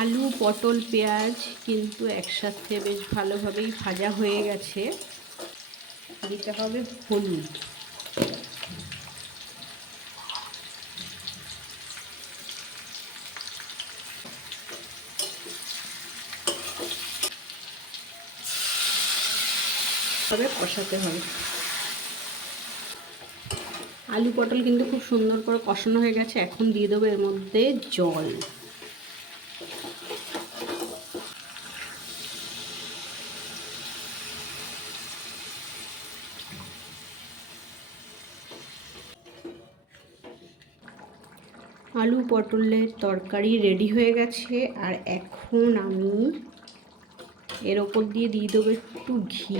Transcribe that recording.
আলু, পটল, পেঁয়াজ কিন্তু একসাথে বেশ ভালোভাবেই ভাজা হয়ে গেছে। দিতে হবে হলুদ। কষাতে হবে। আলু, পটল কিন্তু খুব সুন্দর করে কষানো হয়ে গেছে। এখন দিয়ে দেবো এর মধ্যে জল। আলু পটলের তরকারি রেডি হয়ে গেছে, আর এখন আমি এর ওপর দিয়ে দিয়ে দেবো একটু ঘি।